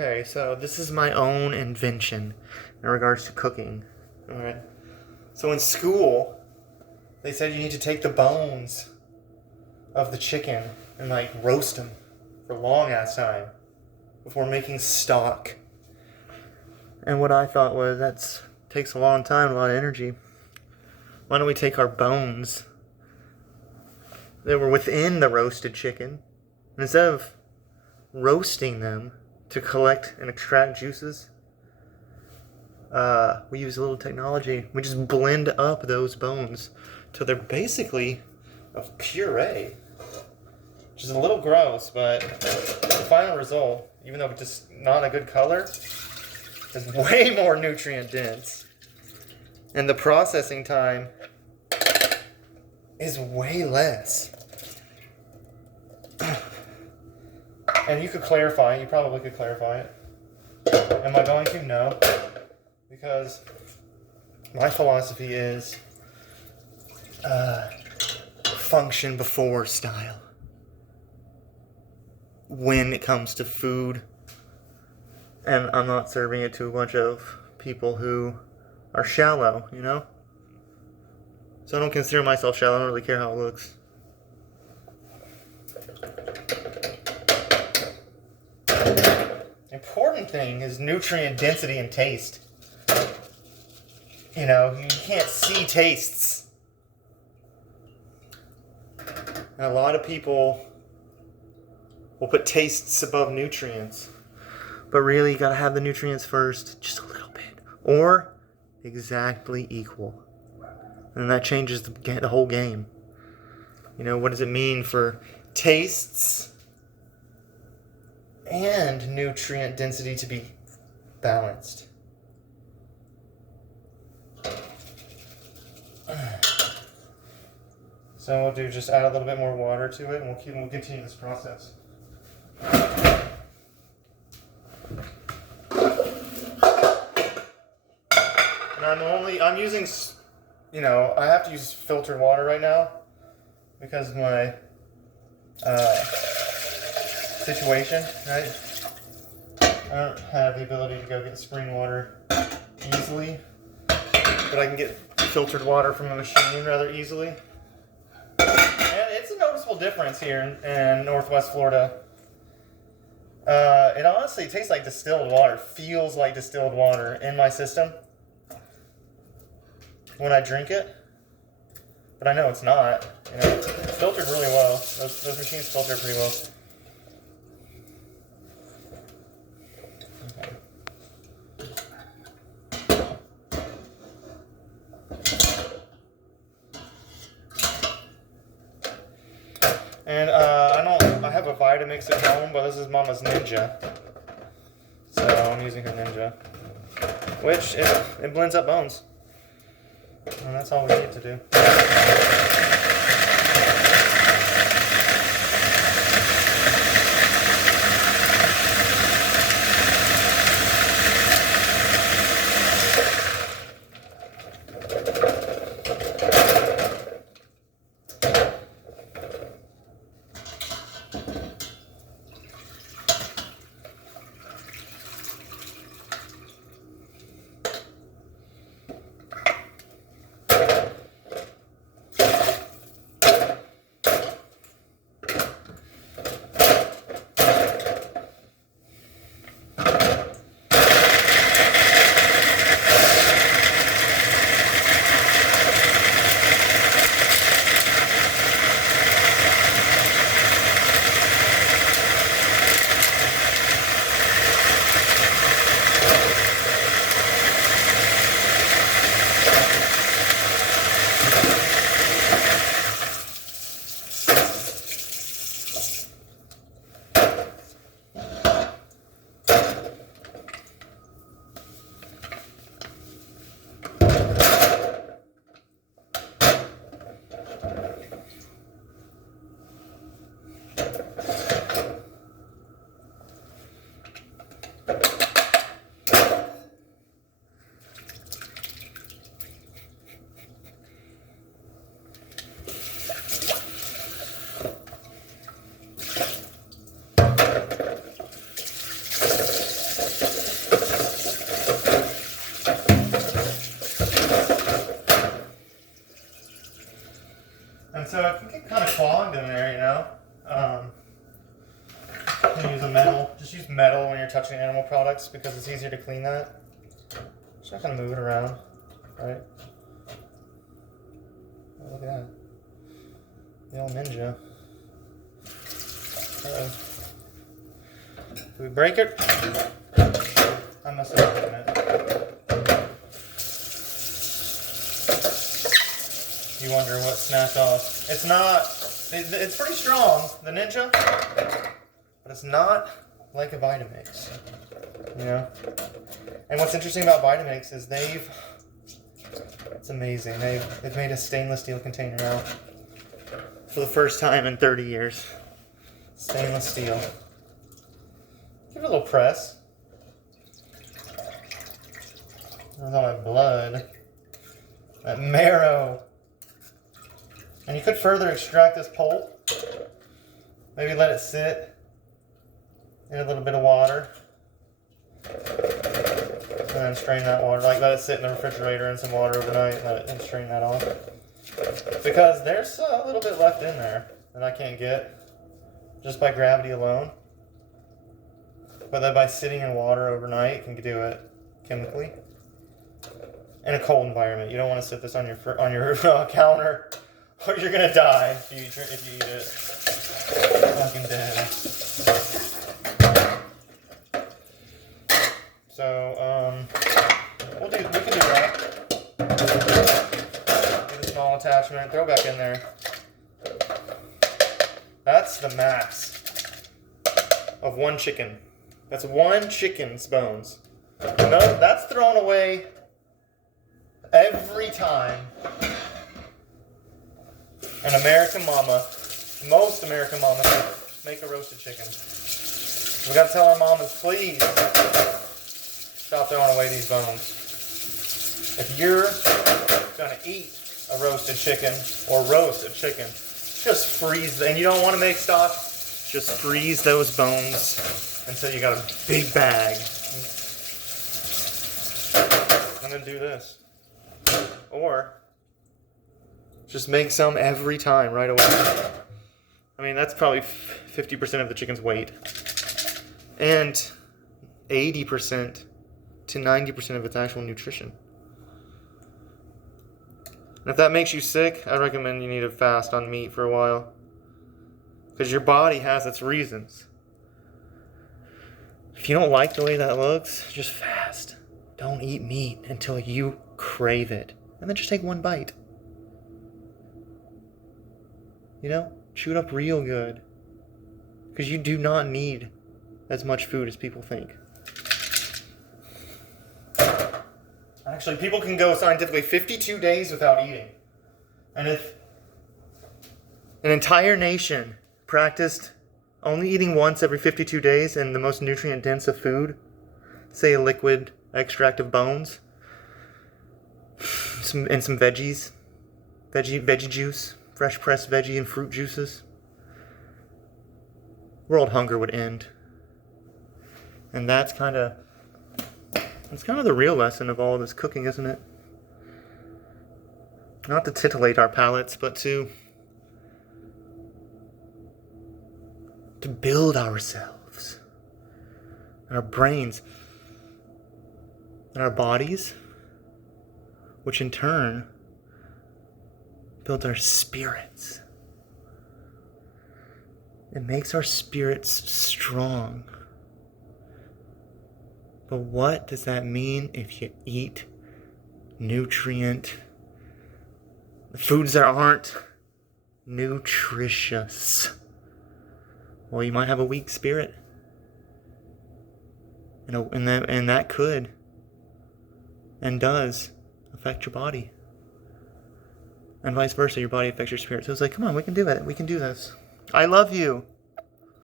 Okay, so this is my own invention in regards to cooking. Alright. So in school, they said you need to take the bones of the chicken and like roast them for a long ass time before making stock. And what I thought was that takes a long time, a lot of energy. Why don't we take our bones that were within the roasted chicken, and instead of roasting them to collect and extract juices, we use a little technology. We just blend up those bones till they're basically a puree, which is a little gross, but the final result, even though it's just not a good color, is way more nutrient dense, and the processing time is way less. And you could clarify it. You probably could clarify it. Am I going to? No. Because my philosophy is function before style when it comes to food. And I'm not serving it to a bunch of people who are shallow, you know? So I don't consider myself shallow. I don't really care how it looks. Important thing is nutrient density and taste. You know, you can't see tastes. And a lot of people will put tastes above nutrients. But really, you gotta have the nutrients first, just a little bit. Or exactly equal. And that changes the whole game. You know, what does it mean for tastes and nutrient density to be balanced? So we'll just add a little bit more water to it, and we'll continue this process. And I'm using, you know, I have to use filtered water right now because of my situation, right? I don't have the ability to go get spring water easily, but I can get filtered water from a machine rather easily. And it's a noticeable difference here in Northwest Florida. It honestly tastes like distilled water, feels like distilled water in my system when I drink it, but I know it's not. You know, it's filtered really well. Those machines filter pretty well. And I have a Vitamix at home, but this is Mama's Ninja. So I'm using her Ninja, which it blends up bones. And that's all we need to do. when you're touching animal products because it's easier to clean that. Just not going to move it around, right? Oh, look at that. The old ninja. Uh-oh. Do we break it? I must have broken it. You wonder what snapped off. It's not, it's pretty strong, the Ninja, but it's not like a Vitamix, you know? And what's interesting about Vitamix is it's amazing, they've made a stainless steel container now for the first time in 30 years. Stainless steel. Give it a little press. There's all that blood. That marrow. And you could further extract this pulp. Maybe let it sit in a little bit of water. And then strain that water. Like let it sit in the refrigerator in some water overnight and strain that off. Because there's a little bit left in there that I can't get just by gravity alone. But then by sitting in water overnight, you can do it chemically. In a cold environment. You don't want to sit this on your counter, or you're gonna die if you eat it. Fucking dead. So we can do that. Get a small attachment. Throw it back in there. That's the mass of one chicken. That's one chicken's bones. No, that's thrown away every time an American mama, most American mamas make a roasted chicken. We gotta tell our mamas, please stop throwing away these bones. If you're gonna eat a roasted chicken or roast a chicken, just freeze them. And you don't want to make stock, just freeze those bones until you got a big bag. And then do this. Or just make some every time right away. I mean, that's probably 50% of the chicken's weight. And 80% to 90% of its actual nutrition. And if that makes you sick, I recommend you need to fast on meat for a while. Because your body has its reasons. If you don't like the way that looks, just fast. Don't eat meat until you crave it. And then just take one bite. You know? Chew it up real good. Because you do not need as much food as people think. Actually, people can go scientifically 52 days without eating. And if an entire nation practiced only eating once every 52 days and the most nutrient-dense of food, say a liquid extract of bones, and some veggies, veggie juice, fresh pressed veggie and fruit juices, world hunger would end. And that's kind of the real lesson of all this cooking, isn't it? Not to titillate our palates, but to build ourselves and our brains and our bodies, which in turn builds our spirits. It makes our spirits strong. But what does that mean if you eat nutrient foods that aren't nutritious? Well, you might have a weak spirit. And that could and does affect your body. And vice versa, your body affects your spirit. So it's like, come on, we can do it. We can do this. I love you.